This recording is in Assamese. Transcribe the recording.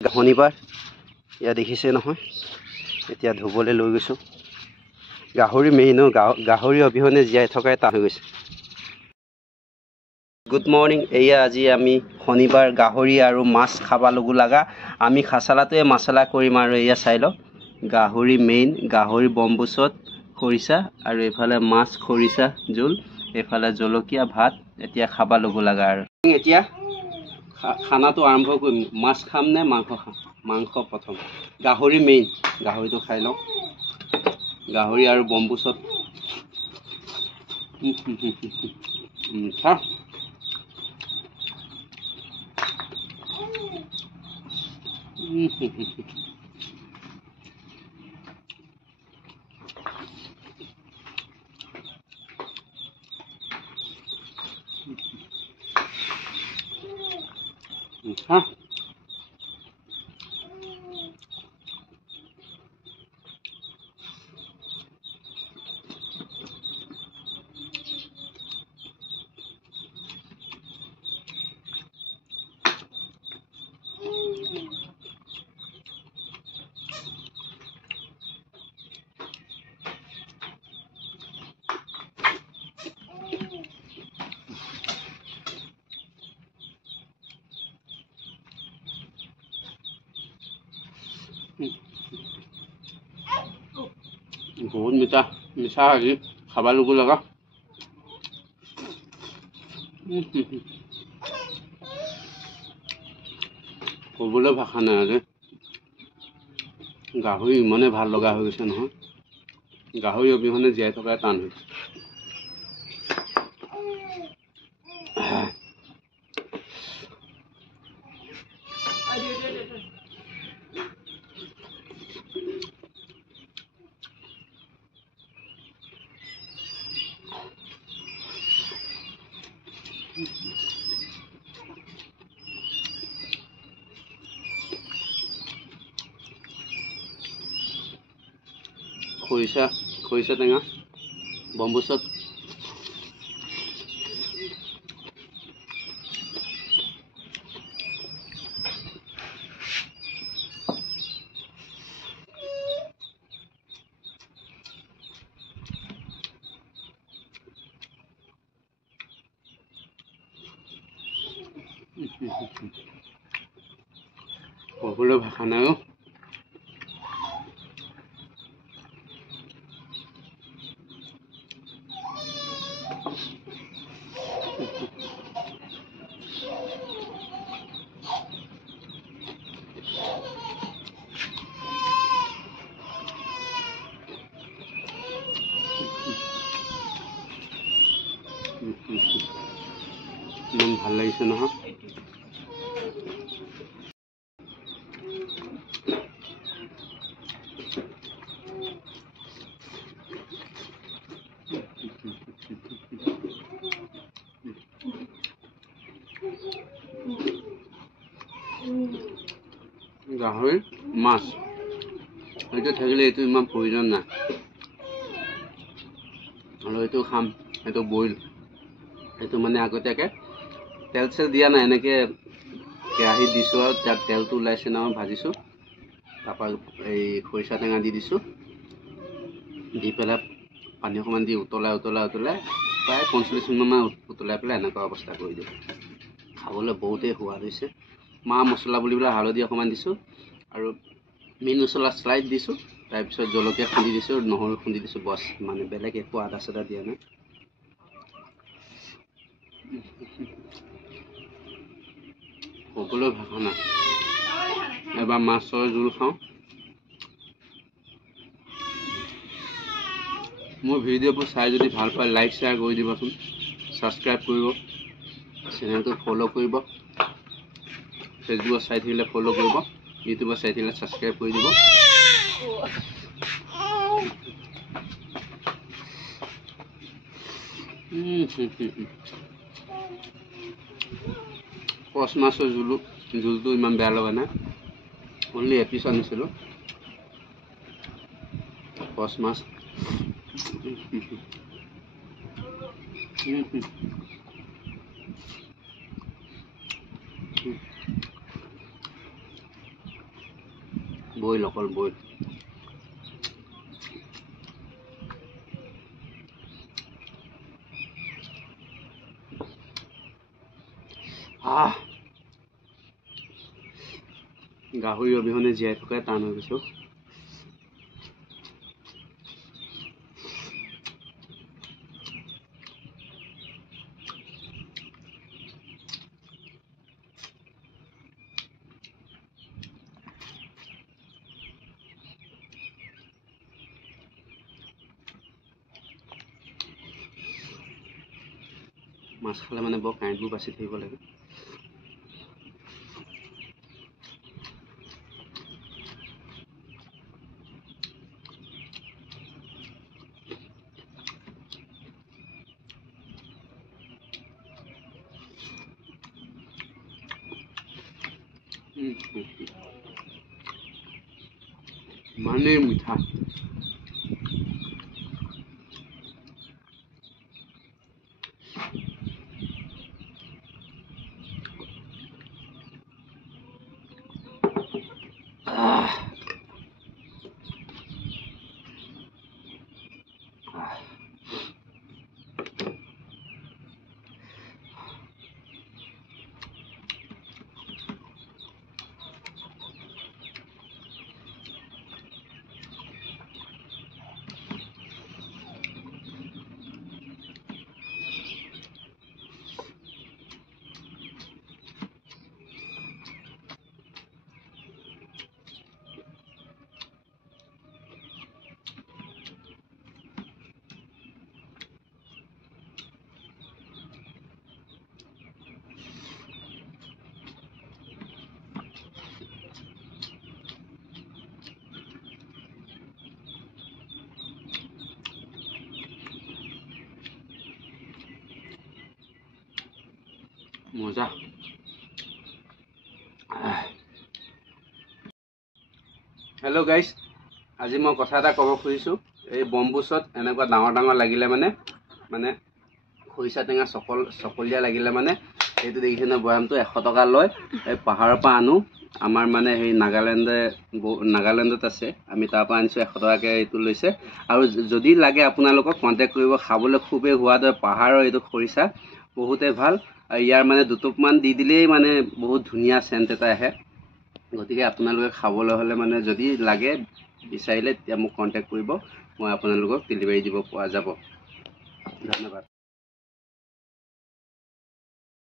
শনিবাৰ ইয়া দেখিছে নহয় এতিয়া ধুবলৈ লৈ গৈছোঁ গাহৰি মেইন গাহৰি অবিহনে জীয়াই থকাই টান হৈ গৈছে গুড মৰ্নিং এয়া আজি আমি শনিবাৰ গাহৰি আৰু মাছ খাব লগা আমি খাছালাটোৱে মছলা কৰিম আৰু এয়া চাই লওক গাহৰি মেইন গাহৰি বম্বুচত খৰিচা আৰু এফালে মাছ খৰিচা জোল এফালে জলকীয়া ভাত এতিয়া খাব লগা আৰু এতিয়া খানাটো আৰম্ভ কৰিম মাছ খাম নে মাংস খাম মাংস প্ৰথম গাহৰি মেইন গাহৰিটো খাই লওঁ গাহৰি আৰু বম্বুচত খা বহুত মিঠা আজি খাব লগা ক'বলৈ ভাষা নাই আজি গাহৰি ইমানে ভাল লগা হৈ গৈছে নহয় গাহৰি অবিহনে জীয়াই থকাই টান হৈছে খৰিচা টেঙা বম্বুচত ক'বলৈ ভাষা নাই ইমান ভাল লাগিছে নহয় গাহৰি মাছ এইটো থাকিলে এইটো ইমান প্ৰয়োজন নাই আৰু এইটো খাম এইটো বইল এইটো মানে আগতীয়াকৈ তেল চেল দিয়া নাই এনেকৈ কেৰাহীত দিছোঁ আৰু তাত তেলটো ওলাইছে নহয় ভাজিছোঁ তাৰপৰা এই খৰিচা টেঙা দি দিছোঁ দি পেলাই পানী অকণমান দি উতলাই প্ৰায় 45 মিনিটমান উতলাই পেলাই এনেকুৱা অৱস্থা কৰি দিওঁ খাবলৈ বহুতেই সোৱাদ হৈছে মা মছলা বুলি পেলাই হালধি অকণমান দিছোঁ আৰু মেইন মছলা স্লাইড দিছোঁ তাৰপিছত জলকীয়া খুন্দি দিছোঁ নহৰু খুন্দি দিছোঁ বছ মানে বেলেগ একো আদা চাদা দিয়া নাই ক'বলৈ ভাষা নাই এবাৰ মাছৰ জোল খাওঁ মোৰ ভিডিঅ'বোৰ চাই যদি ভাল পায় লাইক শ্বেয়াৰ কৰি দিবচোন ছাবস্ক্ৰাইব কৰিব চেনেলটো ফ'ল' কৰিব ফেচবুকত চাই থাকিলে ফ'ল' কৰিব ইউটিউবত চাই থাকিলে ছাবস্ক্ৰাইব কৰি দিব কচ মাছৰ জোলটো ইমান বেয়া লগা নাই অনলি এপিচ আনিছিলোঁ কচ মাছ বইল অকল বইল গাহৰি অবিহনে জীয়াই থকাই টান হৈ গৈছো মাছ খালে মানে বৰ কাঁইটবোৰ বাচি থাকিব লাগে মানে মিঠা মজা হেল্ল' গাইজ আজি মই কথা এটা ক'ব খুজিছোঁ এই বম্বুচত এনেকুৱা ডাঙৰ ডাঙৰ লাগিলে মানে খৰিচা টেঙা চকলীয়া লাগিলে মানে এইটো দেখিছেনে বয়ামটো 100 টকা লয় এই পাহাৰৰ পৰা আনো আমাৰ মানে সেই নাগালেণ্ডত আছে আমি তাৰ পৰা আনিছোঁ 100 টকাকৈ এইটো লৈছে আৰু যদি লাগে আপোনালোকক কণ্টেক্ট কৰিব খাবলৈ খুবেই সোৱাদ হয় পাহাৰৰ এইটো খৰিচা বহুতেই ভাল ইয়াৰ মানে দুটুকমান দি দিলেই মানে বহুত ধুনীয়া চেণ্ট এটা আহে গতিকে আপোনালোকে খাবলৈ হ'লে মানে যদি লাগে বিচাৰিলে তেতিয়া মোক কণ্টেক্ট কৰিব মই আপোনালোকক ডেলিভাৰী দিব পৰা যাব ধন্যবাদ